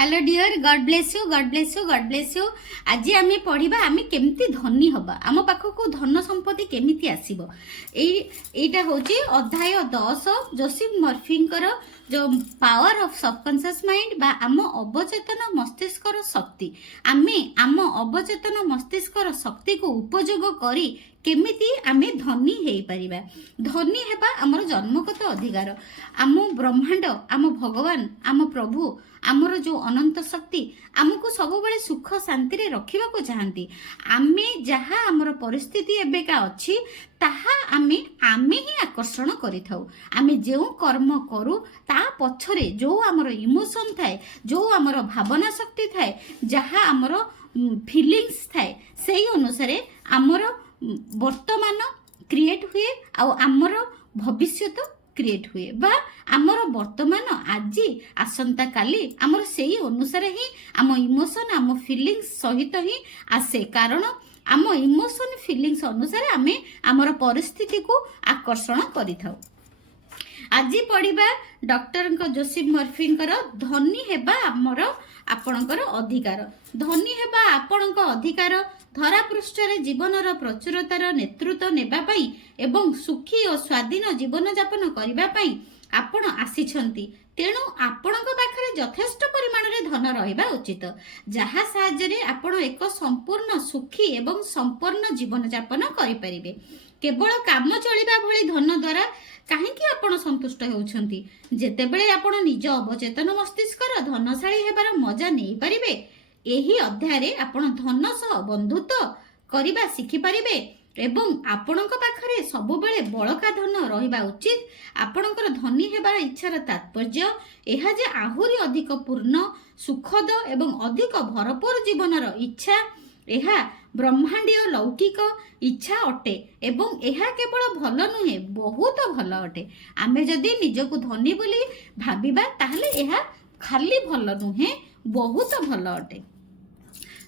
Hello dear, God bless you, God bless you, God bless you. आज आम पढ़ा आम केमती धनी हवा, आम पाखक धन संपत्ति केमिति आसीबो। एटा होची अध्याय 10 जोसेफ मर्फींकर जो पावर ऑफ सबकॉन्शियस माइंड बा आम अवचेतन मस्तिष्कर शक्ति। आमे आम अवचेतन मस्तिष्कर शक्ति को उपयोग करी केमिति आमे धनी हेई परिबा। धनी हेबा आमर जन्मगत अधिकार। आम ब्रह्मांड, आम भगवान, आम प्रभु, आमर जो अनंत शक्ति आमको सब बेले सुख शांति रे रखिबा को चाहंती। आमे जहा आमर परिस्थिति एबेका अछि ताहा आमे ही आकर्षण करिथाउ। आमे जेउ कर्म करू ता पछरे जो आमर इमोशन थाए, जो आमर भावना शक्ति थाए, जहा आमर फीलिंग्स थाए, सेही अनुसार आमर वर्तमान क्रिएट हुए आ आमर भविष्यत क्रिएट हुए बा आमर वर्तमान आज आसंता काली आमर सेही अनुसार ही आम इमोशन आम फीलिंग्स सहित ही आसे। कारण आम इमोशन फीलिंग्स अनुसार आमे आमर परिस्थिति को आकर्षण करिथाउ। आज पढ़िबा डॉक्टर जोसेफ मर्फींकर धनी हेबा आमर आपणकर अधिकार। धनी हेबा आपणक अधिकार धरा पृष्ठरे जीवनर प्रचुरतार नेतृत्व नेबा पई एवं सुखी और स्वाधीन जीवन यापन करिबा पई आपण आसीछंती। तेणु आपणक पाखरे यथेष्ट परिमाण रे धन रहिबा उचित, जहा साहाय्य आपण एक संपूर्ण सुखी एवं संपूर्ण जीवन यापन करि परिबे। केवल काम चलिबा भली धन द्वारा काहेकि आपण संतुष्ट हेउछंती? जेतेबेले आपण निज अवचेतन मस्तिष्कर धनशाली हेबार मजा नेई परिबे, एही अध्याय रे आपण धन सह बंधुत्व करिबा शिखि परिबे एवं आपणक पाखरे सबुबेले बळका धन रहिबा उचित। आपणकर धनी हेबार इच्छार तात्पर्य एहा जे आहुरी अधिक पूर्ण सुखद एवं अधिक भरपूर जीवनर इच्छा, एहा ब्रह्मांडीय लौकिक इच्छा अटे एवं एहा केवल भल नुहे, बहुत भल अटे। आमे जदि निजको धनी बोली भाबिबा ताहले एहा खाली भल नुहे, बहुत भल अटे।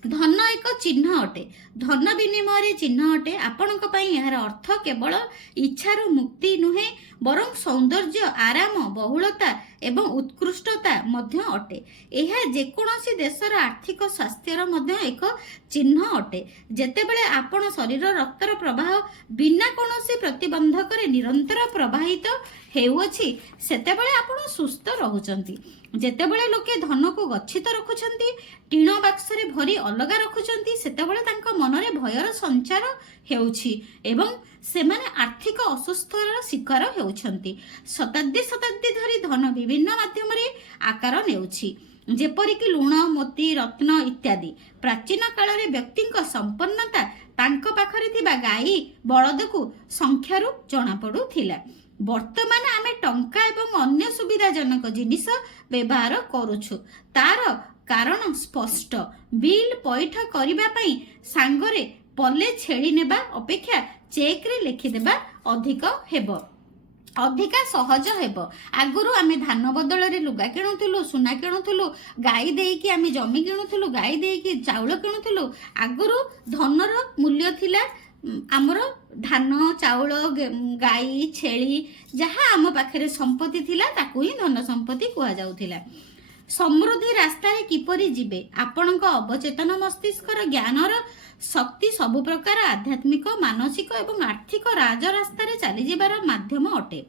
धन एक चिन्ह अटे, धन विनिमय चिन्ह अटे। आपणक पई एहार अर्थ केवल इच्छार मुक्ति नुहे, बरं सौंदर्य, आराम, बहुलता एवं उत्कृष्टता मध्य अटे। एहा जेकोसी देशर आर्थिक स्वास्थ्यर मध्य एक चिन्ह अटे। जेतेबेले आपण शरीर रक्तर प्रवाह बिना कोनोसी प्रतिबंधक निरंतर प्रवाहित हेउछि सेतेबेले आपण सुस्थ रहुचंती। जेतेबेले लोके धन को गच्छित रखुचंती, टीण बाक्सरे भरी अलगा रखुचंती, सेतेबेले तांका मनरे भयर संचार हेउछि एवं सेमाने आर्थिक असुस्थर शिकार हेउछंती। शताब्दी शताब्दी धरी धन विभिन्न माध्यम रे आकार नेउछि, जेपरिक लुण, मोती, रत्न इत्यादि। प्राचीन काल रे व्यक्तिक संपन्नता तांक पाखरे थिबा गाई बळद को संख्यारु जणा पडुथिला। वर्तमान आमे टंका एवं अन्य सुविधाजनक जिनिस व्यवहार करुछु। तार कारण स्पष्ट। बिल पैठ करिबा पई सांगरे पले छेड़ी नेबा अपेक्षा चेक रे लिखि देबा अधिक हेबो, अधिका सहज हेबो। आगुरु आमे धान बदल रे लुगा किणुथुलु, सुना किणुथुलु, गाई देइकी आमे जमी किणुथुलु, गाई देइकी चाउल किणुथुलु। आगुरु धनर मूल्य थिला आमर धान, चाउल, गाई, छेली जहाँ आम पाखरे संपत्ति थिला ताकू ही धन संपत्ति कुहा जाउथिला। समृद्धि रास्ता रे किपरि जिबे? आपणक अवचेतन मस्तिष्कर ज्ञानर शक्ति सबु प्रकार आध्यात्मिक, मानसिक एवं आर्थिक राज रास्ता रे चली जिबार माध्यम अटे।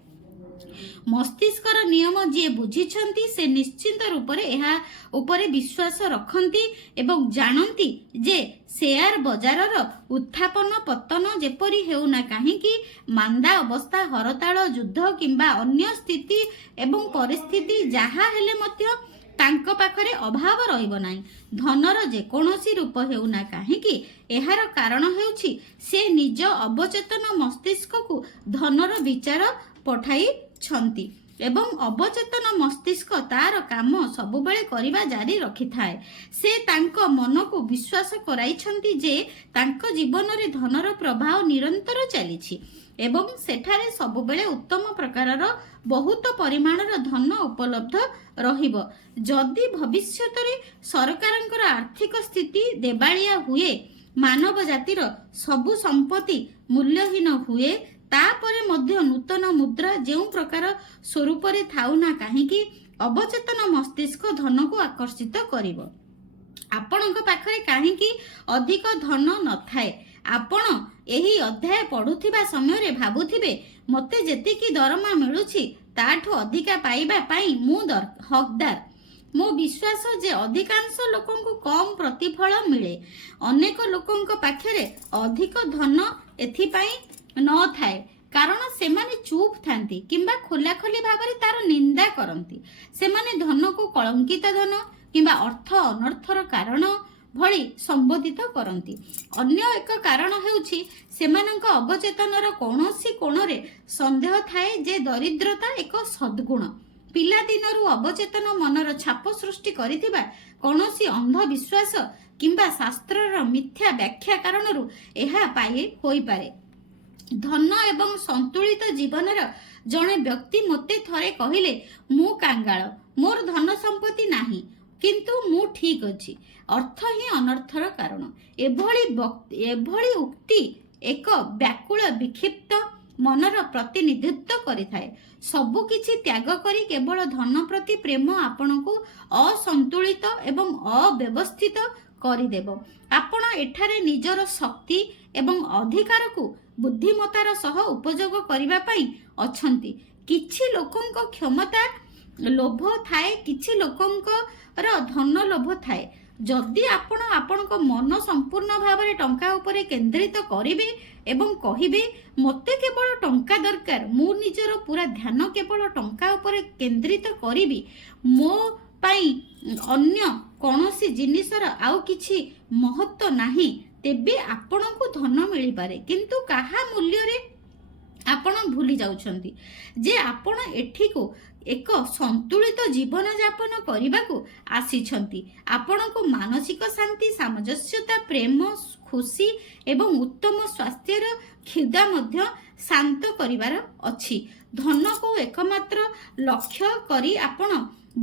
मस्तिष्कर नियम जे बुझिछंती से निश्चित रूप रे एहा उपरे विश्वास रखंती एवं जानती जे शेयर बजारर उत्थापन पतन जेपरि हेउना काहेकि मांदा अवस्था, हरताल, युद्ध किंबा अन्य स्थिति एवं परिस्थिति जहा हेले मध्य तांक पाखरे अभाव रहिबो नाही। धनर जे कोनोसी रूप हेउना काहेकि एहार कारण हेउछि से निज अवचेतन मस्तिष्क को धनर विचार पठाई छंती एवं अवचेतन मस्तिष्क तार काम सबुबेले करिबा जारी रखिथाए। से तांक मन को विश्वास कराई छंती जे तांक जीवन रे धनर प्रभाव निरंतर चलीछि एवं सेठारे सबुबेले उत्तम प्रकारर बहुत परिमाणर धन उपलब्ध रहिबो। जदि भविष्यत रे सरकारंकर आर्थिक स्थिति देबालिया हुए, मानव जातिर सबु संपत्ति मूल्यहीन हुए, तापरे मध्य नूतन मुद्रा जेउ प्रकार स्वरूप रे थाउ ना काहेकि ଅବଚେତନ ମସ୍ତିଷ୍କ ଧନକୁ ଆକର୍ଷିତ କରିବ। ଆପଣଙ୍କ ପାଖରେ କାହିଁକି ଅଧିକ ଧନ ନଥାଏ? ଆପଣ ଏହି ଅଧ୍ୟାୟ ପଢୁଥିବା ସମୟରେ ଭାବୁଥିବେ ମୋତେ ଯେତିକି ଦରମା ମିଳୁଛି ତାଠୁ ଅଧିକା ପାଇବା ପାଇଁ ମୁଁ ହକଦାର। ମୋ ବିଶ୍ୱାସ ଯେ ଅଧିକାଂଶ ଲୋକଙ୍କୁ କମ୍ ପ୍ରତିଫଳ ମିଳେ। ଅନେକ ଲୋକଙ୍କ ପାଖରେ ଅଧିକ ଧନ ଏଥିପାଇଁ ନଥାଏ କାରଣ ସେମାନେ ଚୁପ୍ ଥାନ୍ତି କିମ୍ବା ଖୋଲାଖୋଲି ଭାବରେ ତାର ନିନ୍ଦା କରନ୍ତି। ସେମାନେ ଧନକୁ କଳଙ୍କିତ ଧନ କିମ୍ବା ଅର୍ଥ ଅନର୍ଥର କାରଣ ଭଳି ସମ୍ବୋଧିତ କରନ୍ତି। ଅନ୍ୟ ଏକ କାରଣ ହେଉଛି ସେମାନଙ୍କ ଅବଚେତନର କୌଣସି କୋଣରେ ସନ୍ଦେହ ଥାଏ ଯେ ଦରିଦ୍ରତା ଏକ ସଦ୍ଗୁଣ। ପିଲାଦିନରୁ ଅବଚେତନ ମନର ଛାପ ସୃଷ୍ଟି କରିଥିବା କୌଣସି ଅନ୍ଧବିଶ୍ୱାସ କିମ୍ବା ଶାସ୍ତ୍ରର ମିଥ୍ୟା ବ୍ୟାଖ୍ୟା କାରଣରୁ ଏହା ହୋଇପାରେ। ଧନ ଏବଂ ସନ୍ତୁଳିତ ଜୀବନର ଜଣେ ବ୍ୟକ୍ତି ମୋତେ ଥରେ କହିଲେ, ମୁଁ କାଙ୍ଗାଳ, ମୋର ଧନ ସମ୍ପତ୍ତି ନାହିଁ, କିନ୍ତୁ ମୁଁ ଠିକ୍ ଅଛି। ଅର୍ଥ ହିଁ ଅନର୍ଥର କାରଣ। ଏଭଳି ଉକ୍ତି ଏକ ବ୍ୟାକୁଳ ବିକ୍ଷିପ୍ତ ମନର ପ୍ରତିନିଧିତ୍ୱ କରିଥାଏ। ସବୁ କିଛି ତ୍ୟାଗ କରି କେବଳ ଧନ ପ୍ରତି ପ୍ରେମ ଆପଣଙ୍କୁ ଅସନ୍ତୁଳିତ ଏବଂ ଅବ୍ୟବସ୍ଥିତ କରିଦେବ। ଆପଣ ଏଠାରେ ନିଜର ଶକ୍ତି ଏବଂ ଅଧିକାରକୁ ବୁଦ୍ଧିମତାର ସହ ଉପଯୋଗ କରିବା ପାଇଁ ଅଛନ୍ତି। କିଛି ଲୋକଙ୍କ କ୍ଷମତା ଲୋଭ ଥାଏ, କିଛି ଲୋକଙ୍କର ଧନ ଲୋଭ ଥାଏ। ଯଦି ଆପଣ ଆପଣଙ୍କ ମନ ସମ୍ପୂର୍ଣ୍ଣ ଭାବରେ ଟଙ୍କା ଉପରେ କେନ୍ଦ୍ରିତ କରିବେ ଏବଂ କହିବେ ମୋତେ କେବଳ ଟଙ୍କା ଦରକାର, ମୁଁ ନିଜର ପୁରା ଧ୍ୟାନ କେବଳ ଟଙ୍କା ଉପରେ କେନ୍ଦ୍ରିତ କରିବି, ମୋ ପାଇଁ ଅନ୍ୟ କୌଣସି ଜିନିଷର ଆଉ କିଛି ମହତ୍ତ୍ୱ ନାହିଁ, ତେବେ ଆପଣଙ୍କୁ ଧନ ମିଳିପାରେ। କିନ୍ତୁ କାହା ମୂଲ୍ୟରେ? ଆପଣ ଭୁଲି ଯାଉଛନ୍ତି ଯେ ଆପଣ ଏଠିକୁ ଏକ ସନ୍ତୁଳିତ ଜୀବନଯାପନ କରିବାକୁ ଆସିଛନ୍ତି। ଆପଣଙ୍କୁ ମାନସିକ ଶାନ୍ତି, ସାମଞ୍ଜସ୍ୟତା, ପ୍ରେମ, ଖୁସି ଏବଂ ଉତ୍ତମ ସ୍ୱାସ୍ଥ୍ୟର କ୍ଷୁଧା ମଧ୍ୟ ଶାନ୍ତ କରିବାର ଅଛି। ଧନକୁ ଏକମାତ୍ର ଲକ୍ଷ୍ୟ କରି ଆପଣ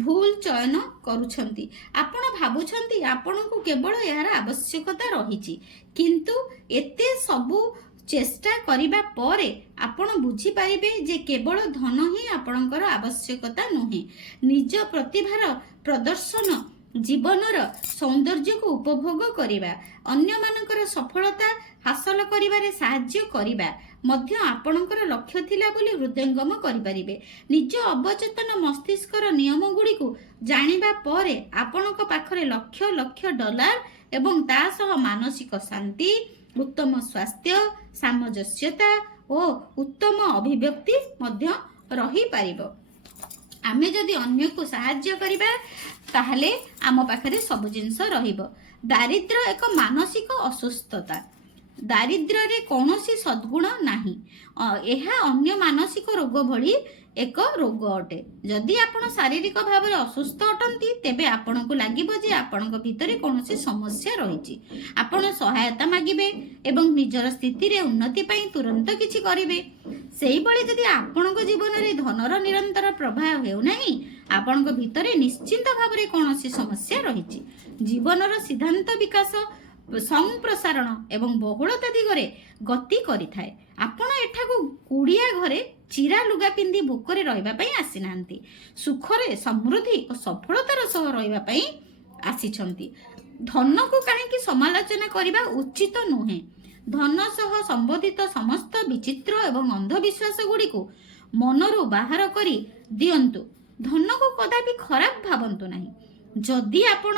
ଭୁଲ ଚୟନ କରୁଛନ୍ତି। ଆପଣ ଭାବୁଛନ୍ତି ଆପଣଙ୍କୁ କେବଳ ଏହାର ଆବଶ୍ୟକତା ରହିଛି, କିନ୍ତୁ ଏତେ ସବୁ ଚେଷ୍ଟା କରିବା ପରେ ଆପଣ ବୁଝିପାରିବେ ଯେ କେବଳ ଧନ ହିଁ ଆପଣଙ୍କର ଆବଶ୍ୟକତା ନୁହେଁ। ନିଜ ପ୍ରତିଭାର ପ୍ରଦର୍ଶନ, ଜୀବନର ସୌନ୍ଦର୍ଯ୍ୟକୁ ଉପଭୋଗ କରିବା, ଅନ୍ୟମାନଙ୍କର ସଫଳତା ହାସଲ କରିବାରେ ସାହାଯ୍ୟ କରିବା ମଧ୍ୟ ଆପଣଙ୍କର ଲକ୍ଷ୍ୟ ଥିଲା ବୋଲି ହୃଦୟଙ୍ଗମ କରିପାରିବେ। ନିଜ ଅବଚେତନ ମସ୍ତିଷ୍କର ନିୟମଗୁଡ଼ିକୁ ଜାଣିବା ପରେ ଆପଣଙ୍କ ପାଖରେ ଲକ୍ଷ ଲକ୍ଷ ଡଲାର ଏବଂ ତା ସହ ମାନସିକ ଶାନ୍ତି, ଉତ୍ତମ ସ୍ୱାସ୍ଥ୍ୟ, ସାମଞ୍ଜସ୍ୟତା ଓ ଉତ୍ତମ ଅଭିବ୍ୟକ୍ତି ମଧ୍ୟ ରହିପାରିବ। ଆମେ ଯଦି ଅନ୍ୟକୁ ସାହାଯ୍ୟ କରିବା ତାହେଲେ ଆମ ପାଖରେ ସବୁ ଜିନିଷ ରହିବ। ଦାରିଦ୍ର୍ୟ ଏକ ମାନସିକ ଅସୁସ୍ଥତା। ଦାରିଦ୍ର୍ୟରେ କୌଣସି ସଦ୍ଗୁଣ ନାହିଁ। ଏହା ଅନ୍ୟ ମାନସିକ ରୋଗ ଭଳି ଏକ ରୋଗ ଅଟେ। ଯଦି ଆପଣ ଶାରୀରିକ ଭାବରେ ଅସୁସ୍ଥ ଅଟନ୍ତି ତେବେ ଆପଣଙ୍କୁ ଲାଗିବ ଯେ ଆପଣଙ୍କ ଭିତରେ କୌଣସି ସମସ୍ୟା ରହିଛି। ଆପଣ ସହାୟତା ମାଗିବେ ଏବଂ ନିଜର ସ୍ଥିତିରେ ଉନ୍ନତି ପାଇଁ ତୁରନ୍ତ କିଛି କରିବେ। ସେହିଭଳି ଯଦି ଆପଣଙ୍କ ଜୀବନରେ ଧନର ନିରନ୍ତର ପ୍ରବାହ ହେଉନାହିଁ, ଆପଣଙ୍କ ଭିତରେ ନିଶ୍ଚିତ ଭାବରେ କୌଣସି ସମସ୍ୟା ରହିଛି। ଜୀବନର ସିଦ୍ଧାନ୍ତ ବିକାଶ, ସମ୍ପ୍ରସାରଣ ଏବଂ ବହୁଳତା ଦିଗରେ ଗତି କରିଥାଏ। ଆପଣ ଏଠାକୁ କୁଡ଼ିଆ ଘରେ ଚିରା ଲୁଗା ପିନ୍ଧି ଭୋକରେ ରହିବା ପାଇଁ ଆସିନାହାନ୍ତି। ସୁଖରେ, ସମୃଦ୍ଧି ଓ ସଫଳତାର ସହ ରହିବା ପାଇଁ ଆସିଛନ୍ତି। ଧନକୁ କାହିଁକି ସମାଲୋଚନା କରିବା ଉଚିତ ନୁହେଁ। ଧନ ସହ ସମ୍ବନ୍ଧିତ ସମସ୍ତ ବିଚିତ୍ର ଏବଂ ଅନ୍ଧବିଶ୍ୱାସ ଗୁଡ଼ିକୁ ମନରୁ ବାହାର କରି ଦିଅନ୍ତୁ। ଧନକୁ କଦାପି ଖରାପ ଭାବନ୍ତୁ ନାହିଁ। ଯଦି ଆପଣ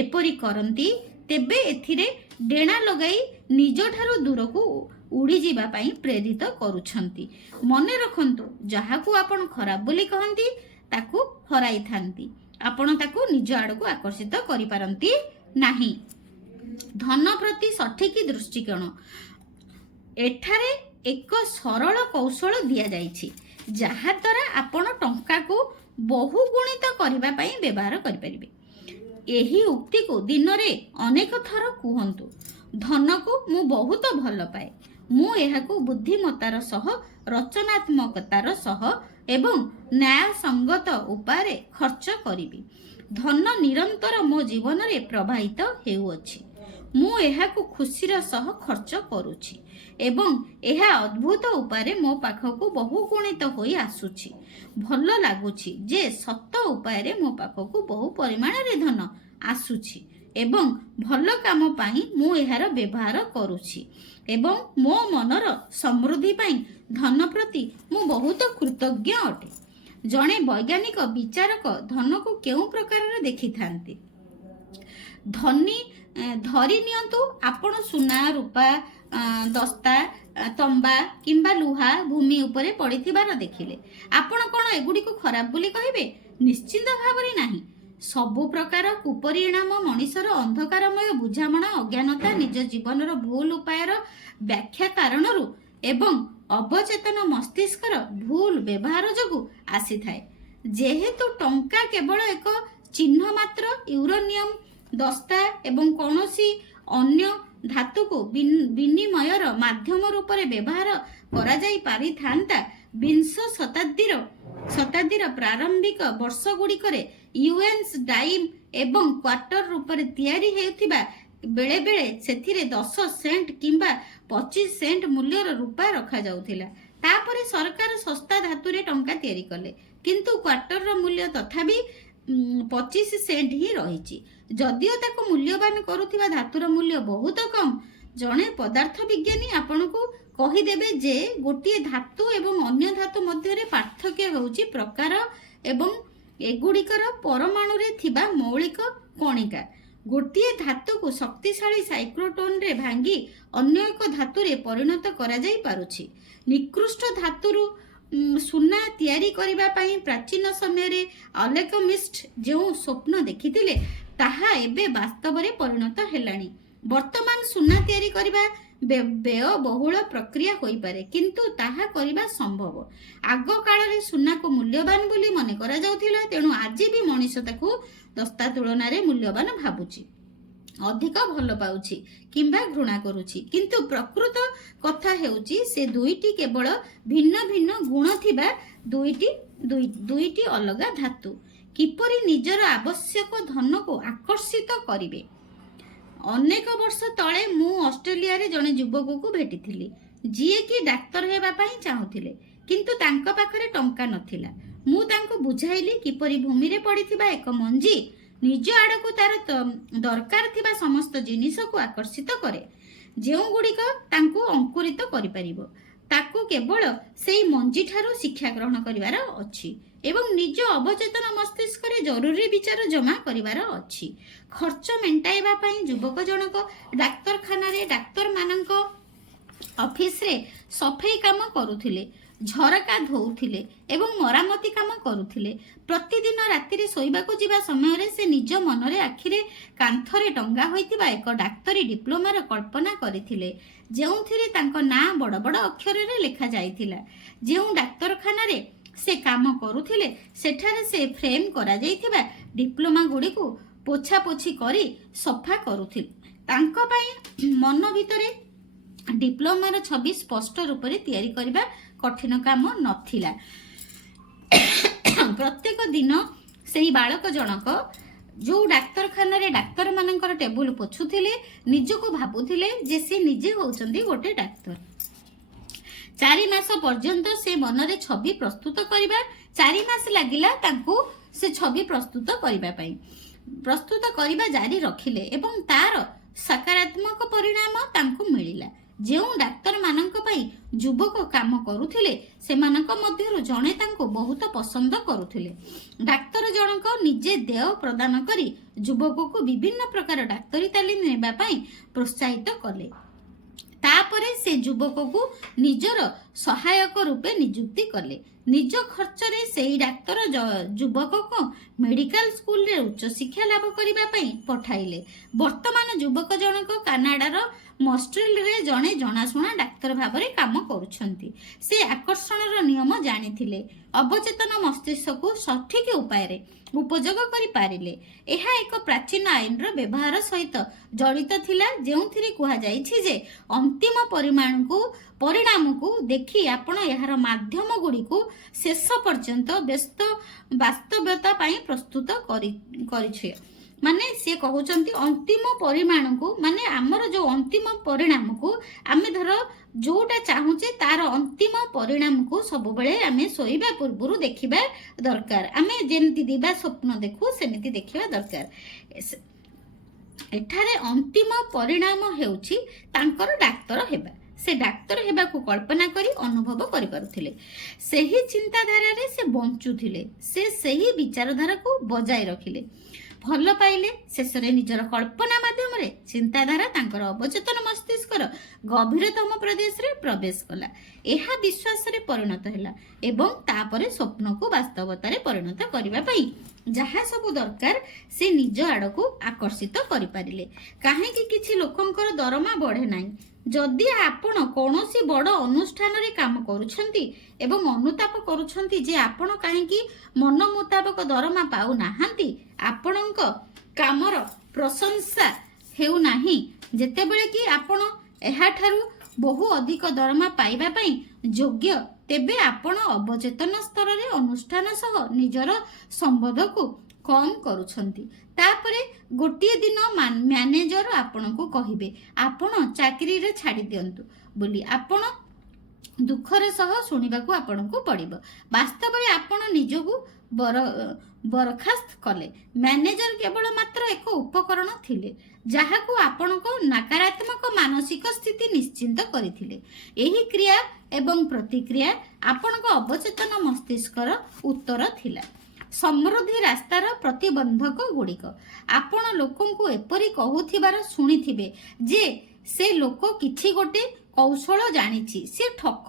ଏପରି କରନ୍ତି ତେବେ ଏଥିରେ ଡେଣା ଲଗାଇ ନିଜଠାରୁ ଦୂରକୁ ଉଡ଼ିଯିବା ପାଇଁ ପ୍ରେରିତ କରୁଛନ୍ତି। ମନେ ରଖନ୍ତୁ, ଯାହାକୁ ଆପଣ ଖରାପ ବୋଲି କହନ୍ତି ତାକୁ ହରାଇଥାନ୍ତି, ଆପଣ ତାକୁ ନିଜ ଆଡ଼କୁ ଆକର୍ଷିତ କରିପାରନ୍ତି ନାହିଁ। ଧନ ପ୍ରତି ସଠିକ୍ ଦୃଷ୍ଟିକୋଣ। ଏଠାରେ ଏକ ସରଳ କୌଶଳ ଦିଆଯାଇଛି ଯାହାଦ୍ୱାରା ଆପଣ ଟଙ୍କାକୁ ବହୁଗୁଣିତ କରିବା ପାଇଁ ବ୍ୟବହାର କରିପାରିବେ। ଏହି ଉକ୍ତିକୁ ଦିନରେ ଅନେକ ଥର କୁହନ୍ତୁ। ଧନକୁ ମୁଁ ବହୁତ ଭଲ ପାଏ। ମୁଁ ଏହାକୁ ବୁଦ୍ଧିମତାର ସହ, ରଚନାତ୍ମକତାର ସହ ଏବଂ ନ୍ୟାୟସଙ୍ଗତ ଉପାୟରେ ଖର୍ଚ୍ଚ କରିବି। ଧନ ନିରନ୍ତର ମୋ ଜୀବନରେ ପ୍ରବାହିତ ହେଉଅଛି। ମୁଁ ଏହାକୁ ଖୁସିର ସହ ଖର୍ଚ୍ଚ କରୁଛି ଏବଂ ଏହା ଅଦ୍ଭୁତ ଉପାୟରେ ମୋ ପାଖକୁ ବହୁ ଗୁଣିତ ହୋଇ ଆସୁଛି। ଭଲ ଲାଗୁଛି ଯେ ସତ ଉପାୟରେ ମୋ ପାଖକୁ ବହୁ ପରିମାଣରେ ଧନ ଆସୁଛି ଏବଂ ଭଲ କାମ ପାଇଁ ମୁଁ ଏହାର ବ୍ୟବହାର କରୁଛି ଏବଂ ମୋ ମନର ସମୃଦ୍ଧି ପାଇଁ ଧନ ପ୍ରତି ମୁଁ ବହୁତ କୃତଜ୍ଞ ଅଟେ। ଜଣେ ବୈଜ୍ଞାନିକ ବିଚାରକ ଧନକୁ କେଉଁ ପ୍ରକାରରେ ଦେଖିଥାନ୍ତି? ଧରି ନିଅନ୍ତୁ ଆପଣ ସୁନା, ରୂପା, ଦସ୍ତା, ତମ୍ବା କିମ୍ବା ଲୁହା ଭୂମି ଉପରେ ପଡ଼ିଥିବାର ଦେଖିଲେ। ଆପଣ କ'ଣ ଏଗୁଡ଼ିକୁ ଖରାପ ବୋଲି କହିବେ? ନିଶ୍ଚିତ ଭାବରେ ନାହିଁ। ସବୁ ପ୍ରକାର କୁପରିଣାମ ମଣିଷର ଅନ୍ଧକାରମୟ ବୁଝାମଣା, ଅଜ୍ଞାନତା, ନିଜ ଜୀବନର ଭୁଲ ଉପାୟର ବ୍ୟାଖ୍ୟା କାରଣରୁ ଏବଂ ଅବଚେତନ ମସ୍ତିଷ୍କର ଭୁଲ ବ୍ୟବହାର ଯୋଗୁଁ ଆସିଥାଏ। ଯେହେତୁ ଟଙ୍କା କେବଳ ଏକ ଚିହ୍ନ ମାତ୍ର, ୟୁରେନିୟମ, ଦସ୍ତା ଏବଂ କୌଣସି ଅନ୍ୟ ଧାତୁକୁ ବିନିମୟର ମାଧ୍ୟମ ରୂପରେ ବ୍ୟବହାର କରାଯାଇ ପାରିଥାନ୍ତା। ବିଂଶ ଶତାବ୍ଦୀର ପ୍ରାରମ୍ଭିକ ବର୍ଷଗୁଡ଼ିକରେ ୟୁଏନ୍ସ ଡାଇମ୍ ଏବଂ କ୍ୱାର୍ଟର ରୂପରେ ତିଆରି ହେଉଥିବା ବେଳେ ବେଳେ ସେଥିରେ 10 ସେଣ୍ଟ କିମ୍ବା 25 ସେଣ୍ଟ ମୂଲ୍ୟର ରୂପା ରଖାଯାଉଥିଲା। ତାପରେ ସରକାର ଶସ୍ତା ଧାତୁରେ ଟଙ୍କା ତିଆରି କଲେ, କିନ୍ତୁ କ୍ୱାର୍ଟରର ମୂଲ୍ୟ ତଥାପି 25 ସେଣ୍ଟ ହିଁ ରହିଛି। ଯଦିଓ ତାକୁ ମୂଲ୍ୟବାନ କରୁଥିବା ଧାତୁର ମୂଲ୍ୟ ବହୁତ କମ୍। ଜଣେ ପଦାର୍ଥ ବିଜ୍ଞାନୀ ଆପଣଙ୍କୁ କହିଦେବେ ଯେ ଗୋଟିଏ ଧାତୁ ଏବଂ ଅନ୍ୟ ଧାତୁ ମଧ୍ୟରେ ପାର୍ଥକ୍ୟ ହେଉଛି ପ୍ରକାର ଏବଂ ଏଗୁଡ଼ିକର ପରମାଣୁରେ ଥିବା ମୌଳିକ କଣିକା। ଗୋଟିଏ ଧାତୁକୁ ଶକ୍ତିଶାଳୀ ସାଇକ୍ଲୋଟ୍ରନରେ ଭାଙ୍ଗି ଅନ୍ୟ ଏକ ଧାତୁରେ ପରିଣତ କରାଯାଇ ପାରୁଛି। ନିକୃଷ୍ଟ ଧାତୁରୁ ସୁନା ତିଆରି କରିବା ପାଇଁ ପ୍ରାଚୀନ ସମୟରେ ଆଲକେମିଷ୍ଟ ଯେଉଁ ସ୍ୱପ୍ନ ଦେଖିଥିଲେ ତାହା ଏବେ ବାସ୍ତବରେ ପରିଣତ ହେଲାଣି। ବର୍ତ୍ତମାନ ସୁନା ତିଆରି କରିବା ବ୍ୟୟବହୁଳ ପ୍ରକ୍ରିୟା ହୋଇପାରେ, କିନ୍ତୁ ତାହା କରିବା ସମ୍ଭବ। ଆଗ କାଳରେ ସୁନାକୁ ମୂଲ୍ୟବାନ ବୋଲି ମନେ କରାଯାଉଥିଲା, ତେଣୁ ଆଜି ବି ମଣିଷ ତାକୁ ଦସ୍ତା ତୁଳନାରେ ମୂଲ୍ୟବାନ ଭାବୁଛି, ଅଧିକ ଭଲ ପାଉଛି କିମ୍ବା ଘୃଣା କରୁଛି। କିନ୍ତୁ ପ୍ରକୃତ କଥା ହେଉଛି ସେ ଦୁଇଟି କେବଳ ଭିନ୍ନ ଭିନ୍ନ ଗୁଣ ଥିବା ଦୁଇଟି ଅଲଗା ଧାତୁ। କିପରି ନିଜର ଆବଶ୍ୟକ ଧନକୁ ଆକର୍ଷିତ କରିବେ? ଅନେକ ବର୍ଷ ତଳେ ମୁଁ ଅଷ୍ଟ୍ରେଲିଆରେ ଜଣେ ଯୁବକକୁ ଭେଟିଥିଲି, ଯିଏକି ଡାକ୍ତର ହେବା ପାଇଁ ଚାହୁଁଥିଲେ, କିନ୍ତୁ ତାଙ୍କ ପାଖରେ ଟଙ୍କା ନଥିଲା। ମୁଁ ତାଙ୍କୁ ବୁଝାଇଲି କିପରି ଭୂମିରେ ପଡ଼ିଥିବା ଏକ ମଞ୍ଜି ନିଜ ଆଡ଼କୁ ତାର ଦରକାର ଥିବା ସମସ୍ତ ଜିନିଷକୁ ଆକର୍ଷିତ କରେ। ଯେଉଁଗୁଡ଼ିକ ତାଙ୍କୁ ଅଙ୍କୁରିତ କରିପାରିବ, ତାକୁ କେବଳ ସେଇ ମଞ୍ଜିଠାରୁ ଶିକ୍ଷା ଗ୍ରହଣ କରିବାର ଅଛି ଏବଂ ନିଜ ଅବଚେତନ ମସ୍ତିଷ୍କରେ ଜରୁରୀ ବିଚାର ଜମା କରିବାର ଅଛି। ଖର୍ଚ୍ଚ ମେଣ୍ଟାଇବା ପାଇଁ ଯୁବକ ଜଣକ ଡାକ୍ତରଖାନାରେ ଡାକ୍ତରମାନଙ୍କ ଅଫିସରେ ସଫେଇ କାମ କରୁଥିଲେ, ଝରକା ଧୋଉଥିଲେ ଏବଂ ମରାମତି କାମ କରୁଥିଲେ। ପ୍ରତିଦିନ ରାତିରେ ଶୋଇବାକୁ ଯିବା ସମୟରେ ସେ ନିଜ ମନରେ ଆଖିରେ କାନ୍ଥରେ ଟଙ୍ଗା ହୋଇଥିବା ଏକ ଡାକ୍ତରୀ ଡିପ୍ଲୋମାର କଳ୍ପନା କରିଥିଲେ, ଯେଉଁଥିରେ ତାଙ୍କ ନାଁ ବଡ଼ ବଡ଼ ଅକ୍ଷରରେ ଲେଖାଯାଇଥିଲା। ଯେଉଁ ଡାକ୍ତରଖାନାରେ ସେ କାମ କରୁଥିଲେ ସେଠାରେ ସେ ଫ୍ରେମ୍ କରାଯାଇଥିବା ଡିପ୍ଲୋମା ଗୁଡ଼ିକୁ ପୋଛାପୋଛି କରି ସଫା କରୁଥିଲେ। ତାଙ୍କ ପାଇଁ ମନ ଭିତରେ ଡିପ୍ଲୋମାର ଛବି ସ୍ପଷ୍ଟ ରୂପରେ ତିଆରି କରିବା କଠିନ କାମ ନଥିଲା। ପ୍ରତ୍ୟେକ ଦିନ ସେହି ବାଳକ ଜଣକ ଯେଉଁ ଡାକ୍ତରଖାନାରେ ଡାକ୍ତରମାନଙ୍କର ଟେବୁଲ ପୋଛୁଥିଲେ, ନିଜକୁ ଭାବୁଥିଲେ ଯେ ସେ ନିଜେ ହେଉଛନ୍ତି ଗୋଟେ ଡାକ୍ତର। 4 ମାସ ପର୍ଯ୍ୟନ୍ତ ସେ ମନରେ ଛବି ପ୍ରସ୍ତୁତ କରିବା 4 ମାସ ଲାଗିଲା ତାଙ୍କୁ ସେ ଛବି ପ୍ରସ୍ତୁତ କରିବା ଜାରି ରଖିଲେ ଏବଂ ତାର ସକାରାତ୍ମକ ପରିଣାମ ତାଙ୍କୁ ମିଳିଲା। ଯେଉଁ ଡାକ୍ତରମାନଙ୍କ ପାଇଁ ଯୁବକ କାମ କରୁଥିଲେ ସେମାନଙ୍କ ମଧ୍ୟରୁ ଜଣେ ତାଙ୍କୁ ବହୁତ ପସନ୍ଦ କରୁଥିଲେ। ଡାକ୍ତର ଜଣକ ନିଜେ ଦେୟ ପ୍ରଦାନ କରି ଯୁବକକୁ ବିଭିନ୍ନ ପ୍ରକାର ଡାକ୍ତରୀ ତାଲିମ ନେବା ପାଇଁ ପ୍ରୋତ୍ସାହିତ କଲେ। ତାପରେ ସେ ଯୁବକକୁ ନିଜର ସହାୟକ ରୂପେ ନିଯୁକ୍ତି କଲେ। ନିଜ ଖର୍ଚ୍ଚରେ ସେହି ଡାକ୍ତର ଯୁବକକୁ ମେଡିକାଲ ସ୍କୁଲରେ ଉଚ୍ଚଶିକ୍ଷା ଲାଭ କରିବା ପାଇଁ ପଠାଇଲେ। ବର୍ତ୍ତମାନ ଯୁବକ ଜଣକ କାନାଡାର ମଷ୍ଟ୍ରିଲରେ ଜଣେ ଜଣାଶୁଣା ଡାକ୍ତର ଭାବରେ କାମ କରୁଛନ୍ତି। ସେ ଆକର୍ଷଣର ନିୟମ ଜାଣିଥିଲେ, ଅବଚେତନ ମସ୍ତିଷ୍କକୁ ସଠିକ ଉପାୟରେ ଉପଯୋଗ କରିପାରିଲେ। ଏହା ଏକ ପ୍ରାଚୀନ ଆଇନର ବ୍ୟବହାର ସହିତ ଜଡ଼ିତ ଥିଲା, ଯେଉଁଥିରେ କୁହାଯାଇଛି ଯେ ଅନ୍ତିମ ପରିଣାମକୁ ଦେଖି ଆପଣ ଏହାର ମାଧ୍ୟମ ଗୁଡ଼ିକୁ ଶେଷ ପର୍ଯ୍ୟନ୍ତ ବାସ୍ତବତା ପାଇଁ ପ୍ରସ୍ତୁତ କରିଛେ। ମାନେ ସେ କହୁଛନ୍ତି ଅନ୍ତିମ ପରିମାଣକୁ, ମାନେ ଆମର ଯୋଉ ଅନ୍ତିମ ପରିଣାମକୁ ଆମେ ଧର ଯୋଉଟା ଚାହୁଁଛେ ତାର ଅନ୍ତିମ ପରିଣାମକୁ ସବୁବେଳେ ଆମେ ଶୋଇବା ପୂର୍ବରୁ ଦେଖିବା ଦରକାର। ଆମେ ଯେମିତି ଦିବା ସ୍ୱପ୍ନ ଦେଖୁ ସେମିତି ଦେଖିବା ଦରକାର। ଏଠାରେ ଅନ୍ତିମ ପରିଣାମ ହେଉଛି ତାଙ୍କର ଡାକ୍ତର ହେବା। ସେ ଡାକ୍ତର ହେବାକୁ କଳ୍ପନା କରି ଅନୁଭବ କରିପାରୁଥିଲେ। ସେହି ଚିନ୍ତାଧାରାରେ ସେ ବଞ୍ଚୁଥିଲେ। ସେ ସେହି ବିଚାରଧାରାକୁ ବଜାୟ ରଖିଲେ, ଭଲ ପାଇଲେ। ଶେଷରେ ନିଜର କଳ୍ପନା ମାଧ୍ୟମରେ ଚିନ୍ତାଧାରା ତାଙ୍କର ଅବଚେତନ ମସ୍ତିଷ୍କର ଗଭୀରତମ ପ୍ରଦେଶରେ ପ୍ରବେଶ କଲା। ଏହା ବିଶ୍ୱାସରେ ପରିଣତ ହେଲା ଏବଂ ତାପରେ ସ୍ୱପ୍ନକୁ ବାସ୍ତବତାରେ ପରିଣତ କରିବା ପାଇଁ ଯାହା ସବୁ ଦରକାର ସେ ନିଜ ଆଡ଼କୁ ଆକର୍ଷିତ କରିପାରିଲେ। କାହିଁକି କିଛି ଲୋକଙ୍କର ଦରମା ବଢ଼େ ନାହିଁ? ଯଦି ଆପଣ କୌଣସି ବଡ଼ ଅନୁଷ୍ଠାନରେ କାମ କରୁଛନ୍ତି ଏବଂ ଅନୁତାପ କରୁଛନ୍ତି ଯେ ଆପଣ କାହିଁକି ମନ ମୁତାବକ ଦରମା ପାଉନାହାନ୍ତି, ଆପଣଙ୍କ କାମର ପ୍ରଶଂସା ହେଉନାହିଁ, ଯେତେବେଳେ କି ଆପଣ ଏହାଠାରୁ ବହୁ ଅଧିକ ଦରମା ପାଇବା ପାଇଁ ଯୋଗ୍ୟ, ତେବେ ଆପଣ ଅବଚେତନ ସ୍ତରରେ ଅନୁଷ୍ଠାନ ସହ ନିଜର ସମ୍ବନ୍ଧକୁ କମ୍ କରୁଛନ୍ତି। ତାପରେ ଗୋଟିଏ ଦିନ ମ୍ୟାନେଜର ଆପଣଙ୍କୁ କହିବେ ଆପଣ ଚାକିରିରେ ଛାଡ଼ି ଦିଅନ୍ତୁ ବୋଲି। ଆପଣ ଦୁଃଖର ସହ ଶୁଣିବାକୁ ଆପଣଙ୍କୁ ପଡ଼ିବ। ବାସ୍ତବରେ ଆପଣ ନିଜକୁ ବରଖାସ୍ତ କଲେ। ମ୍ୟାନେଜର କେବଳ ମାତ୍ର ଏକ ଉପକରଣ ଥିଲେ ଯାହାକୁ ଆପଣଙ୍କ ନକାରାତ୍ମକ ମାନସିକ ସ୍ଥିତି ନିଶ୍ଚିନ୍ତ କରିଥିଲେ। ଏହି କ୍ରିୟା ଏବଂ ପ୍ରତିକ୍ରିୟା ଆପଣଙ୍କ ଅବଚେତନ ମସ୍ତିଷ୍କର ଉତ୍ତର ଥିଲା। ସମୃଦ୍ଧି ରାସ୍ତାର ପ୍ରତିବନ୍ଧକ ଗୁଡ଼ିକ। ଆପଣ ଲୋକଙ୍କୁ ଏପରି କହୁଥିବାର ଶୁଣିଥିବେ ଯେ ସେ ଲୋକ କିଛି ଗୋଟେ କୌଶଳ ଜାଣିଛି, ସେ ଠକ,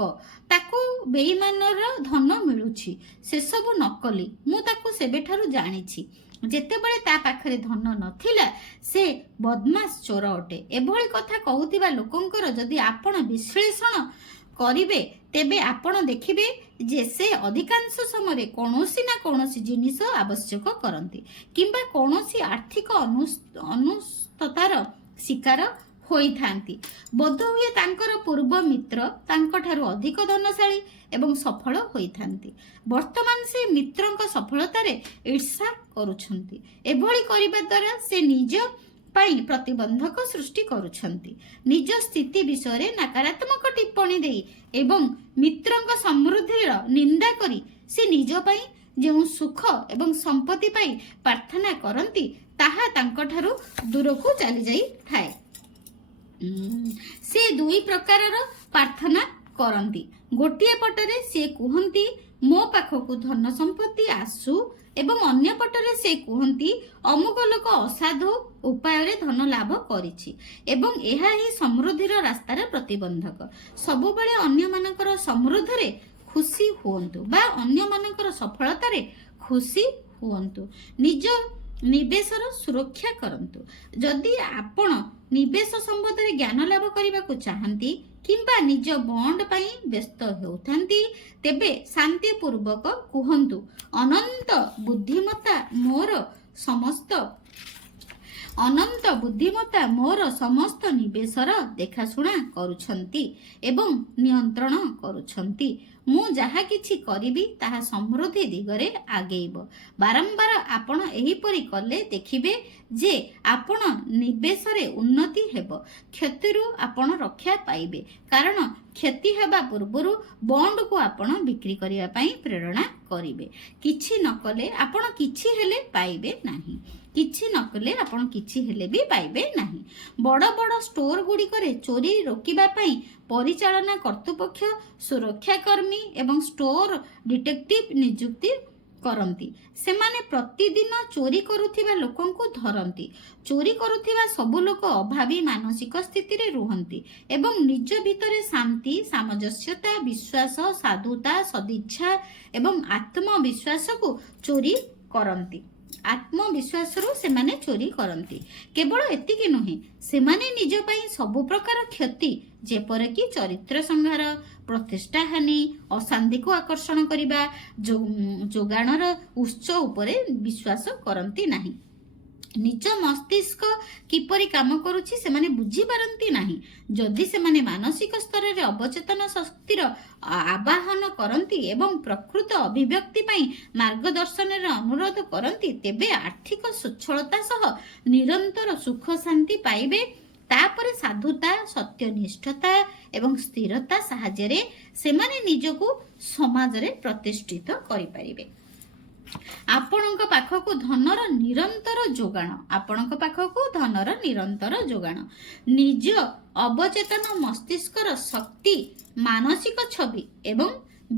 ତାକୁ ବେଇମାନର ଧନ ମିଳୁଛି, ସେସବୁ ନକଲି, ମୁଁ ତାକୁ ସେବେଠାରୁ ଜାଣିଛି। ଯେତେବେଳେ ତା ପାଖରେ ଧନ ନଥିଲା ସେ ବଦମାସ ଚୋର ଅଟେ। ଏଭଳି କଥା କହୁଥିବା ଲୋକଙ୍କର ଯଦି ଆପଣ ବିଶ୍ଳେଷଣ କରିବେ ତେବେ ଆପଣ ଦେଖିବେ ଯେ ସେ ଅଧିକାଂଶ ସମୟରେ କୌଣସି ନା କୌଣସି ଜିନିଷ ଆବଶ୍ୟକ କରନ୍ତି କିମ୍ବା କୌଣସି ଆର୍ଥିକ ଅନୁସ୍ତତାର ଶିକାର ହୋଇଥାନ୍ତି। ବୋଧହୁଏ ତାଙ୍କର ପୂର୍ବ ମିତ୍ର ତାଙ୍କଠାରୁ ଅଧିକ ଧନଶାଳୀ ଏବଂ ସଫଳ ହୋଇଥାନ୍ତି। ବର୍ତ୍ତମାନ ସେ ମିତ୍ରଙ୍କ ସଫଳତାରେ ଈର୍ଷା କରୁଛନ୍ତି। ଏଭଳି କରିବା ଦ୍ୱାରା ସେ ନିଜ ପାଇଁ ପ୍ରତିବନ୍ଧକ ସୃଷ୍ଟି କରୁଛନ୍ତି। ନିଜ ସ୍ଥିତି ବିଷୟରେ ନକାରାତ୍ମକ ଟିପ୍ପଣୀ ଦେଇ ଏବଂ ମିତ୍ରଙ୍କ ସମୃଦ୍ଧିର ନିନ୍ଦା କରି ସେ ନିଜ ପାଇଁ ଯେଉଁ ସୁଖ ଏବଂ ସମ୍ପତ୍ତି ପାଇଁ ପ୍ରାର୍ଥନା କରନ୍ତି ତାହା ତାଙ୍କଠାରୁ ଦୂରକୁ ଚାଲିଯାଇଥାଏ। ସେ ଦୁଇ ପ୍ରକାରର ପ୍ରାର୍ଥନା କରନ୍ତି। ଗୋଟିଏ ପଟରେ ସେ କୁହନ୍ତି ମୋ ପାଖକୁ ଧନ ସମ୍ପତ୍ତି ଆସୁ ଏବଂ ଅନ୍ୟ ପଟରେ ସେ କୁହନ୍ତି ଅମୁକ ଲୋକ ଅସାଧୁ ଉପାୟରେ ଧନ ଲାଭ କରିଛି ଏବଂ ଏହା ହିଁ ସମୃଦ୍ଧିର ରାସ୍ତାର ପ୍ରତିବନ୍ଧକ। ସବୁବେଳେ ଅନ୍ୟମାନଙ୍କର ସମୃଦ୍ଧିରେ ଖୁସି ହୁଅନ୍ତୁ ବା ଅନ୍ୟମାନଙ୍କର ସଫଳତାରେ ଖୁସି ହୁଅନ୍ତୁ। ନିଜ ନିବେଶର ସୁରକ୍ଷା କରନ୍ତୁ। ଯଦି ଆପଣ ନିବେଶ ସମ୍ବନ୍ଧରେ ଜ୍ଞାନ ଲାଭ କରିବାକୁ ଚାହାନ୍ତି କିମ୍ବା ନିଜ ବଣ୍ଡ ପାଇଁ ବ୍ୟସ୍ତ ହେଉଥାନ୍ତି ତେବେ ଶାନ୍ତିପୂର୍ବକ କୁହନ୍ତୁ ଅନନ୍ତ ବୁଦ୍ଧିମତ୍ତା ମୋର ସମସ୍ତ ନିବେଶର ଦେଖାଶୁଣା କରୁଛନ୍ତି ଏବଂ ନିୟନ୍ତ୍ରଣ କରୁଛନ୍ତି। ମୁଁ ଯାହା କିଛି କରିବି ତାହା ସମୃଦ୍ଧି ଦିଗରେ ଆଗେଇବ। ବାରମ୍ବାର ଆପଣ ଏହିପରି କଲେ ଦେଖିବେ ଯେ ଆପଣ ନିବେଶରେ ଉନ୍ନତି ହେବ, କ୍ଷତିରୁ ଆପଣ ରକ୍ଷା ପାଇବେ, କାରଣ କ୍ଷତି ହେବା ପୂର୍ବରୁ ବଣ୍ଡକୁ ଆପଣ ବିକ୍ରି କରିବା ପାଇଁ ପ୍ରେରଣା କରିବେ। କିଛି ନ କଲେ ଆପଣ କିଛି ହେଲେ ପାଇବେ ନାହିଁ। କିଛି ନ କଲେ ଆପଣ କିଛି ହେଲେ ବି ପାଇବେ ନାହିଁ। ବଡ଼ ବଡ଼ ଷ୍ଟୋର ଗୁଡ଼ିକରେ ଚୋରି ରୋକିବା ପାଇଁ ପରିଚାଳନା କର୍ତ୍ତୃପକ୍ଷ ସୁରକ୍ଷାକର୍ମୀ ଏବଂ ଷ୍ଟୋର ଡିଟେକ୍ଟିଭ ନିଯୁକ୍ତି କରନ୍ତି। ସେମାନେ ପ୍ରତିଦିନ ଚୋରି କରୁଥିବା ଲୋକଙ୍କୁ ଧରନ୍ତି। ଚୋରି କରୁଥିବା ସବୁ ଲୋକ ଅଭାବୀ ମାନସିକ ସ୍ଥିତିରେ ରୁହନ୍ତି ଏବଂ ନିଜ ଭିତରେ ଶାନ୍ତି, ସାମଞ୍ଜସ୍ୟତା, ବିଶ୍ୱାସ, ସାଧୁତା, ସଦିଚ୍ଛା ଏବଂ ଆତ୍ମବିଶ୍ୱାସକୁ ଚୋରି କରନ୍ତି। ଆତ୍ମବିଶ୍ୱାସରୁ ସେମାନେ ଚୋରି କରନ୍ତି। କେବଳ ଏତିକି ନୁହେଁ, ସେମାନେ ନିଜ ପାଇଁ ସବୁ ପ୍ରକାର କ୍ଷତି ଯେପରିକି ଚରିତ୍ର ସଂହାର, ପ୍ରତିଷ୍ଠାହାନି, ଅଶାନ୍ତିକୁ ଆକର୍ଷଣ କରିବା, ଯୋଗାଣର ଉତ୍ସ ଉପରେ ବିଶ୍ୱାସ କରନ୍ତି ନାହିଁ। ନିଜ ମସ୍ତିଷ୍କ କିପରି କାମ କରୁଛି ସେମାନେ ବୁଝିପାରନ୍ତି ନାହିଁ। ଯଦି ସେମାନେ ମାନସିକ ସ୍ତରରେ ଅବଚେତନ ଶକ୍ତିର ଆବାହନ କରନ୍ତି ଏବଂ ପ୍ରକୃତ ଅଭିବ୍ୟକ୍ତି ପାଇଁ ମାର୍ଗଦର୍ଶନର ଅନୁରୋଧ କରନ୍ତି, ତେବେ ଆର୍ଥିକ ସ୍ୱଚ୍ଛଳତା ସହ ନିରନ୍ତର ସୁଖ ଶାନ୍ତି ପାଇବେ। ତାପରେ ସାଧୁତା, ସତ୍ୟନିଷ୍ଠତା ଏବଂ ସ୍ଥିରତା ସାହାଯ୍ୟରେ ସେମାନେ ନିଜକୁ ସମାଜରେ ପ୍ରତିଷ୍ଠିତ କରିପାରିବେ। ଆପଣଙ୍କ ପାଖକୁ ଧନର ନିରନ୍ତର ଯୋଗାଣ। ଆପଣଙ୍କ ପାଖକୁ ଧନର ନିରନ୍ତର ଯୋଗାଣ। ନିଜ ଅବଚେତନ ମସ୍ତିଷ୍କର ଶକ୍ତି, ମାନସିକ ଛବି ଏବଂ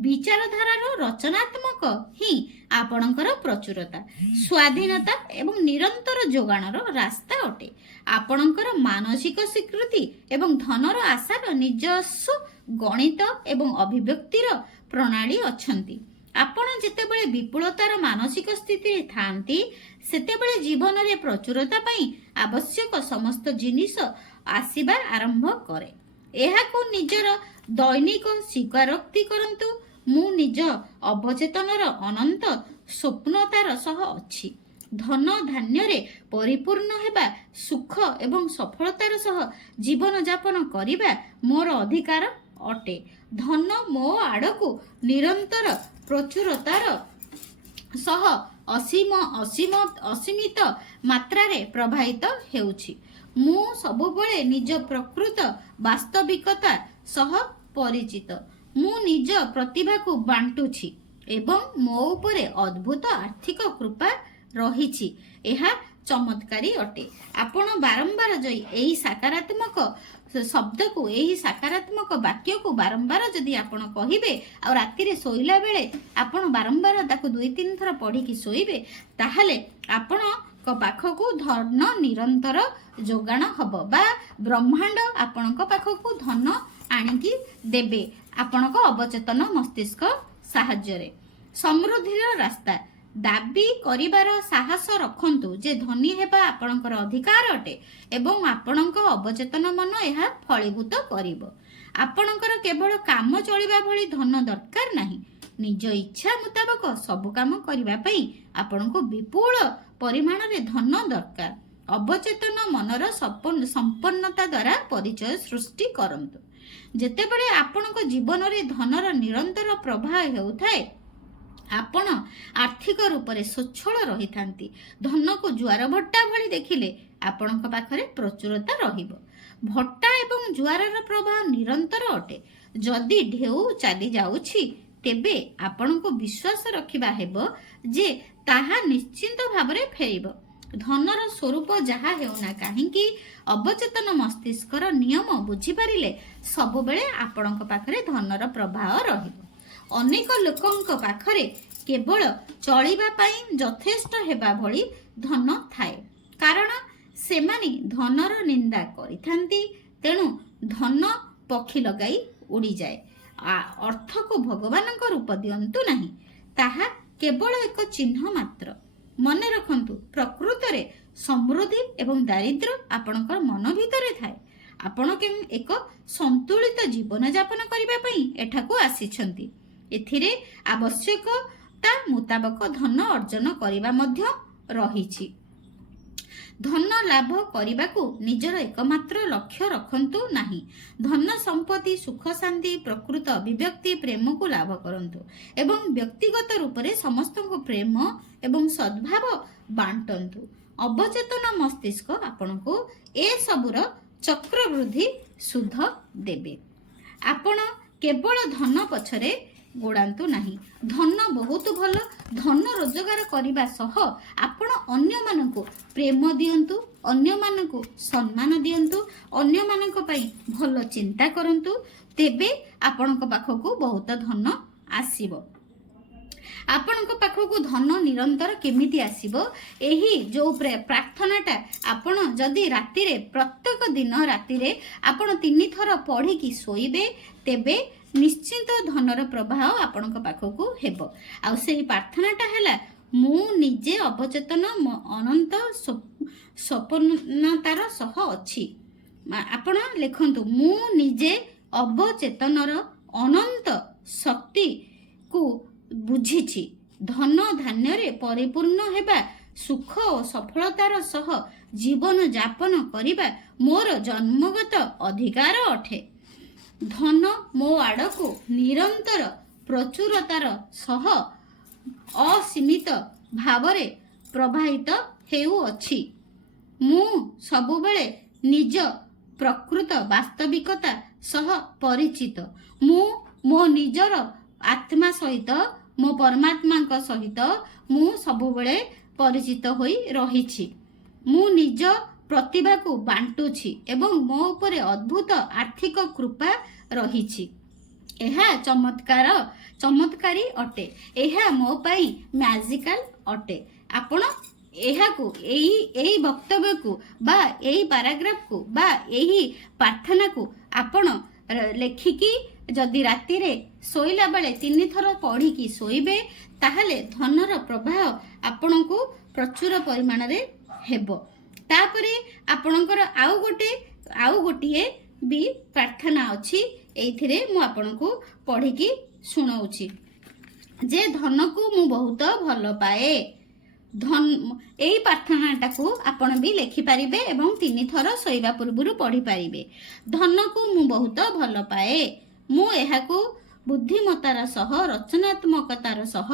ବିଚାରଧାରାର ରଚନାତ୍ମକ ହିଁ ଆପଣଙ୍କର ପ୍ରଚୁରତା, ସ୍ୱାଧୀନତା ଏବଂ ନିରନ୍ତର ଯୋଗାଣର ରାସ୍ତା ଅଟେ। ଆପଣଙ୍କର ମାନସିକ ସ୍ୱୀକୃତି ଏବଂ ଧନର ଆଶାର ନିଜସ୍ୱ ଗଣିତ ଏବଂ ଅଭିବ୍ୟକ୍ତିର ପ୍ରଣାଳୀ ଅଛନ୍ତି। ଆପଣ ଯେତେବେଳେ ବିପୁଳତାର ମାନସିକ ସ୍ଥିତିରେ ଥାଆନ୍ତି, ସେତେବେଳେ ଜୀବନରେ ପ୍ରଚୁରତା ପାଇଁ ଆବଶ୍ୟକ ସମସ୍ତ ଜିନିଷ ଆସିବା ଆରମ୍ଭ କରେ। ଏହାକୁ ନିଜର ଦୈନିକ ସ୍ୱୀକାରୋକ୍ତି କରନ୍ତୁ। ମୁଁ ନିଜ ଅବଚେତନର ଅନନ୍ତ ସ୍ୱପ୍ନତାର ସହ ଅଛି। ଧନ ଧାନ୍ୟରେ ପରିପୂର୍ଣ୍ଣ ହେବା, ସୁଖ ଏବଂ ସଫଳତାର ସହ ଜୀବନଯାପନ କରିବା ମୋର ଅଧିକାର ଅଟେ। ଧନ ମୋ ଆଡ଼କୁ ନିରନ୍ତର ପ୍ରଚୁରତାର ସହ ଅସୀମିତ ମାତ୍ରାରେ ପ୍ରବାହିତ ହେଉଛି। ମୁଁ ସବୁବେଳେ ନିଜ ପ୍ରକୃତ ବାସ୍ତବିକତା ସହ ପରିଚିତ। ମୁଁ ନିଜ ପ୍ରତିଭାକୁ ବାଣ୍ଟୁଛି ଏବଂ ମୋ ଉପରେ ଅଦ୍ଭୁତ ଆର୍ଥିକ କୃପା ରହିଛି। ଏହା ଚମତ୍କାରୀ ଅଟେ। ଆପଣ ବାରମ୍ବାର ଏହି ସକାରାତ୍ମକ ଶବ୍ଦକୁ, ଏହି ସକାରାତ୍ମକ ବାକ୍ୟକୁ ବାରମ୍ବାର ଯଦି ଆପଣ କହିବେ ଆଉ ରାତିରେ ଶୋଇଲା ବେଳେ ଆପଣ ବାରମ୍ବାର ତାକୁ 2-3 ଥର ପଢ଼ିକି ଶୋଇବେ, ତାହେଲେ ଆପଣଙ୍କ ପାଖକୁ ଧନ ନିରନ୍ତର ଯୋଗାଣ ହେବ ବା ବ୍ରହ୍ମାଣ୍ଡ ଆପଣଙ୍କ ପାଖକୁ ଧନ ଆଣିକି ଦେବେ ଆପଣଙ୍କ ଅବଚେତନ ମସ୍ତିଷ୍କ ସାହାଯ୍ୟରେ। ସମୃଦ୍ଧିର ରାସ୍ତା। ଦାବି କରିବାର ସାହସ ରଖନ୍ତୁ ଯେ ଧନୀ ହେବା ଆପଣଙ୍କର ଅଧିକାର ଅଟେ ଏବଂ ଆପଣଙ୍କ ଅବଚେତନ ମନ ଏହା ଫଳୀଭୂତ କରିବ। ଆପଣଙ୍କର କେବଳ କାମ ଚଳିବା ଭଳି ଧନ ଦରକାର ନାହିଁ। ନିଜ ଇଚ୍ଛା ମୁତାବକ ସବୁ କାମ କରିବା ପାଇଁ ଆପଣଙ୍କୁ ବିପୁଳ ପରିମାଣରେ ଧନ ଦରକାର। ଅବଚେତନ ମନର ସମ୍ପନ୍ନତା ଦ୍ୱାରା ପରିଚୟ ସୃଷ୍ଟି କରନ୍ତୁ। ଯେତେବେଳେ ଆପଣଙ୍କ ଜୀବନରେ ଧନର ନିରନ୍ତର ପ୍ରବାହ ହେଉଥାଏ, ଆପଣ ଆର୍ଥିକ ରୂପରେ ସ୍ୱଚ୍ଛଳ ରହିଥାନ୍ତି। ଧନକୁ ଜୁଆର ଭଟ୍ଟା ଭଳି ଦେଖିଲେ ଆପଣଙ୍କ ପାଖରେ ପ୍ରଚୁରତା ରହିବ। ଭଟ୍ଟା ଏବଂ ଜୁଆରର ପ୍ରବାହ ନିରନ୍ତର ଅଟେ। ଯଦି ଢେଉ ଚାଲି ଯାଉଛି, ତେବେ ଆପଣଙ୍କୁ ବିଶ୍ୱାସ ରଖିବା ହେବ ଯେ ତାହା ନିଶ୍ଚିତ ଭାବରେ ଫେରିବ। ଧନର ସ୍ୱରୂପ ଯାହା ହେଉନା କାହିଁକି, ଅବଚେତନ ମସ୍ତିଷ୍କର ନିୟମ ବୁଝିପାରିଲେ ସବୁବେଳେ ଆପଣଙ୍କ ପାଖରେ ଧନର ପ୍ରବାହ ରହିବ। ଅନେକ ଲୋକଙ୍କ ପାଖରେ କେବଳ ଚଳିବା ପାଇଁ ଯଥେଷ୍ଟ ହେବା ଭଳି ଧନ ଥାଏ, କାରଣ ସେମାନେ ଧନର ନିନ୍ଦା କରିଥାନ୍ତି। ତେଣୁ ଧନ ପକ୍ଷୀ ଲଗାଇ ଉଡ଼ିଯାଏ। ଅର୍ଥକୁ ଭଗବାନଙ୍କ ରୂପ ଦିଅନ୍ତୁ ନାହିଁ, ତାହା କେବଳ ଏକ ଚିହ୍ନ ମାତ୍ର। ମନେ ରଖନ୍ତୁ, ପ୍ରକୃତରେ ସମୃଦ୍ଧି ଏବଂ ଦାରିଦ୍ର୍ୟ ଆପଣଙ୍କର ମନ ଭିତରେ ଥାଏ। ଆପଣ ଏକ ସନ୍ତୁଳିତ ଜୀବନଯାପନ କରିବା ପାଇଁ ଏଠାକୁ ଆସିଛନ୍ତି। ଏଥିରେ ଆବଶ୍ୟକତା ମୁତାବକ ଧନ ଅର୍ଜନ କରିବା ମଧ୍ୟ ରହିଛି। ଧନ ଲାଭ କରିବାକୁ ନିଜର ଏକମାତ୍ର ଲକ୍ଷ୍ୟ ରଖନ୍ତୁ ନାହିଁ। ଧନ ସମ୍ପତ୍ତି, ସୁଖ ଶାନ୍ତି, ପ୍ରକୃତ ଅଭିବ୍ୟକ୍ତି, ପ୍ରେମକୁ ଲାଭ କରନ୍ତୁ ଏବଂ ବ୍ୟକ୍ତିଗତ ରୂପରେ ସମସ୍ତଙ୍କୁ ପ୍ରେମ ଏବଂ ସଦ୍ଭାବ ବାଣ୍ଟନ୍ତୁ। ଅବଚେତନ ମସ୍ତିଷ୍କ ଆପଣଙ୍କୁ ଏସବୁର ଚକ୍ରବୃଦ୍ଧି ସୁଧ ଦେବେ। ଆପଣ କେବଳ ଧନ ପଛରେ ଗୋଡ଼ାନ୍ତୁ ନାହିଁ। ଧନ ବହୁତ ଭଲ। ଧନ ରୋଜଗାର କରିବା ସହ ଆପଣ ଅନ୍ୟମାନଙ୍କୁ ପ୍ରେମ ଦିଅନ୍ତୁ, ଅନ୍ୟମାନଙ୍କୁ ସମ୍ମାନ ଦିଅନ୍ତୁ, ଅନ୍ୟମାନଙ୍କ ପାଇଁ ଭଲ ଚିନ୍ତା କରନ୍ତୁ। ତେବେ ଆପଣଙ୍କ ପାଖକୁ ବହୁତ ଧନ ଆସିବ। ଆପଣଙ୍କ ପାଖକୁ ଧନ ନିରନ୍ତର କେମିତି ଆସିବ? ଏହି ଯେଉଁ ପ୍ରାର୍ଥନାଟା ଆପଣ ଯଦି ରାତିରେ, ପ୍ରତ୍ୟେକ ଦିନ ରାତିରେ ଆପଣ 3 ଥର ପଢ଼ିକି ଶୋଇବେ, ତେବେ ନିଶ୍ଚିନ୍ତ ଧନର ପ୍ରବାହ ଆପଣଙ୍କ ପାଖକୁ ହେବ। ଆଉ ସେହି ପ୍ରାର୍ଥନାଟା ହେଲା, ମୁଁ ନିଜେ ଅବଚେତନ ଅନନ୍ତ ସ୍ୱପ୍ନତାର ସହ ଅଛି। ଆପଣ ଲେଖନ୍ତୁ, ମୁଁ ନିଜେ ଅବଚେତନର ଅନନ୍ତ ଶକ୍ତିକୁ ବୁଝିଛି। ଧନ ଧାନ୍ୟରେ ପରିପୂର୍ଣ୍ଣ ହେବା, ସୁଖ ଓ ସଫଳତାର ସହ ଜୀବନ ଯାପନ କରିବା ମୋର ଜନ୍ମଗତ ଅଧିକାର ଅଟେ। ଧନ ମୋ ଆଡ଼କୁ ନିରନ୍ତର ପ୍ରଚୁରତାର ସହ ଅସୀମିତ ଭାବରେ ପ୍ରବାହିତ ହେଉଅଛି। ମୁଁ ସବୁବେଳେ ନିଜ ପ୍ରକୃତ ବାସ୍ତବିକତା ସହ ପରିଚିତ। ମୁଁ ମୋ ନିଜର ଆତ୍ମା ସହିତ, ମୋ ପରମାତ୍ମାଙ୍କ ସହିତ ମୁଁ ସବୁବେଳେ ପରିଚିତ ହୋଇ ରହିଛି। ମୁଁ ନିଜ ପ୍ରତିଭାକୁ ବାଣ୍ଟୁଛି ଏବଂ ମୋ ଉପରେ ଅଦ୍ଭୁତ ଆର୍ଥିକ କୃପା ରହିଛି। ଏହା ଚମତ୍କାରୀ ଅଟେ। ଏହା ମୋ ପାଇଁ ମ୍ୟାଜିକାଲ ଅଟେ। ଆପଣ ଏହାକୁ ଏହି ବକ୍ତବ୍ୟକୁ ବା ଏହି ପାରାଗ୍ରାଫକୁ ବା ଏହି ପ୍ରାର୍ଥନାକୁ ଆପଣ ଲେଖିକି ଯଦି ରାତିରେ ଶୋଇଲା ବେଳେ 3 ଥର ପଢ଼ିକି ଶୋଇବେ, ତାହେଲେ ଧନର ପ୍ରବାହ ଆପଣଙ୍କୁ ପ୍ରଚୁର ପରିମାଣରେ ହେବ। ତାପରେ ଆପଣଙ୍କର ଆଉ ଗୋଟିଏ ବି ପ୍ରାର୍ଥନା ଅଛି। ଏଇଥିରେ ମୁଁ ଆପଣଙ୍କୁ ପଢ଼ିକି ଶୁଣାଉଛି ଯେ ଧନକୁ ମୁଁ ବହୁତ ଭଲ ପାଏ। ଏଇ ପ୍ରାର୍ଥନାଟାକୁ ଆପଣ ବି ଲେଖିପାରିବେ ଏବଂ 3 ଥର ଶୋଇବା ପୂର୍ବରୁ ପଢ଼ିପାରିବେ। ଧନକୁ ମୁଁ ବହୁତ ଭଲ ପାଏ। ମୁଁ ଏହାକୁ ବୁଦ୍ଧିମତାର ସହ, ରଚନାତ୍ମକତାର ସହ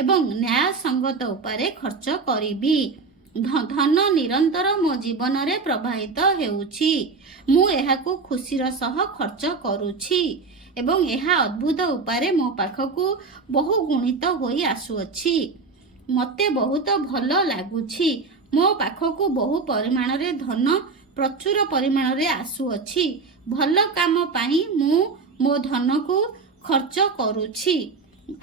ଏବଂ ନ୍ୟାୟସଙ୍ଗତ ଉପରେ ଖର୍ଚ୍ଚ କରିବି। ଧନ ନିରନ୍ତର ମୋ ଜୀବନରେ ପ୍ରବାହିତ ହେଉଛି। ମୁଁ ଏହାକୁ ଖୁସିର ସହ ଖର୍ଚ୍ଚ କରୁଛି ଏବଂ ଏହା ଅଦ୍ଭୁତ ଉପାୟରେ ମୋ ପାଖକୁ ବହୁ ଗୁଣିତ ହୋଇ ଆସୁଅଛି। ମୋତେ ବହୁତ ଭଲ ଲାଗୁଛି। ମୋ ପାଖକୁ ବହୁ ପରିମାଣରେ ଧନ ପ୍ରଚୁର ପରିମାଣରେ ଆସୁଅଛି। ଭଲ କାମ ପାଇଁ ମୁଁ ମୋ ଧନକୁ ଖର୍ଚ୍ଚ କରୁଛି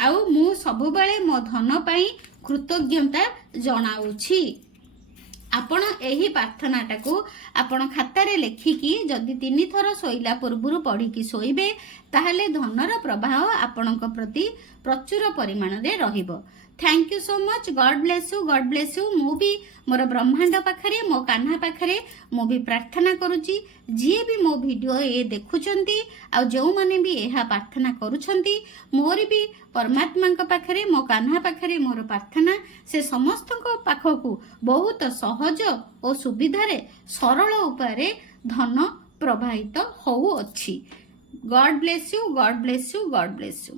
ଆଉ ମୁଁ ସବୁବେଳେ ମୋ ଧନ ପାଇଁ କୃତଜ୍ଞତା ଜଣାଉଛି। ଆପଣ ଏହି ପ୍ରାର୍ଥନାଟାକୁ ଆପଣ ଖାତାରେ ଲେଖିକି ଯଦି 3 ଥର ଶୋଇଲା ପୂର୍ବରୁ ପଢ଼ିକି ଶୋଇବେ, ତାହେଲେ ଧନର ପ୍ରବାହ ଆପଣଙ୍କ ପ୍ରତି ପ୍ରଚୁର ପରିମାଣରେ ରହିବ। Thank you so much. God bless you, God bless you. ମୁଁ ବି ମୋର ବ୍ରହ୍ମାଣ୍ଡ ପାଖରେ, ମୋ କାହ୍ନା ପାଖରେ ମୁଁ ବି ପ୍ରାର୍ଥନା କରୁଛି। ଯିଏ ବି ମୋ ଭିଡ଼ିଓ ଦେଖୁଛନ୍ତି ଆଉ ଯେଉଁମାନେ ବି ଏହା ପ୍ରାର୍ଥନା କରୁଛନ୍ତି, ମୋର ବି ପରମାତ୍ମାଙ୍କ ପାଖରେ, ମୋ କାହ୍ନା ପାଖରେ ମୋର ପ୍ରାର୍ଥନା ସେ ସମସ୍ତଙ୍କ ପାଖକୁ ବହୁତ ସହଜ ଓ ସୁବିଧାରେ ସରଳ ଉପାୟରେ ଧନ ପ୍ରବାହିତ ହେଉଅଛି। God bless you, God bless you, God bless you.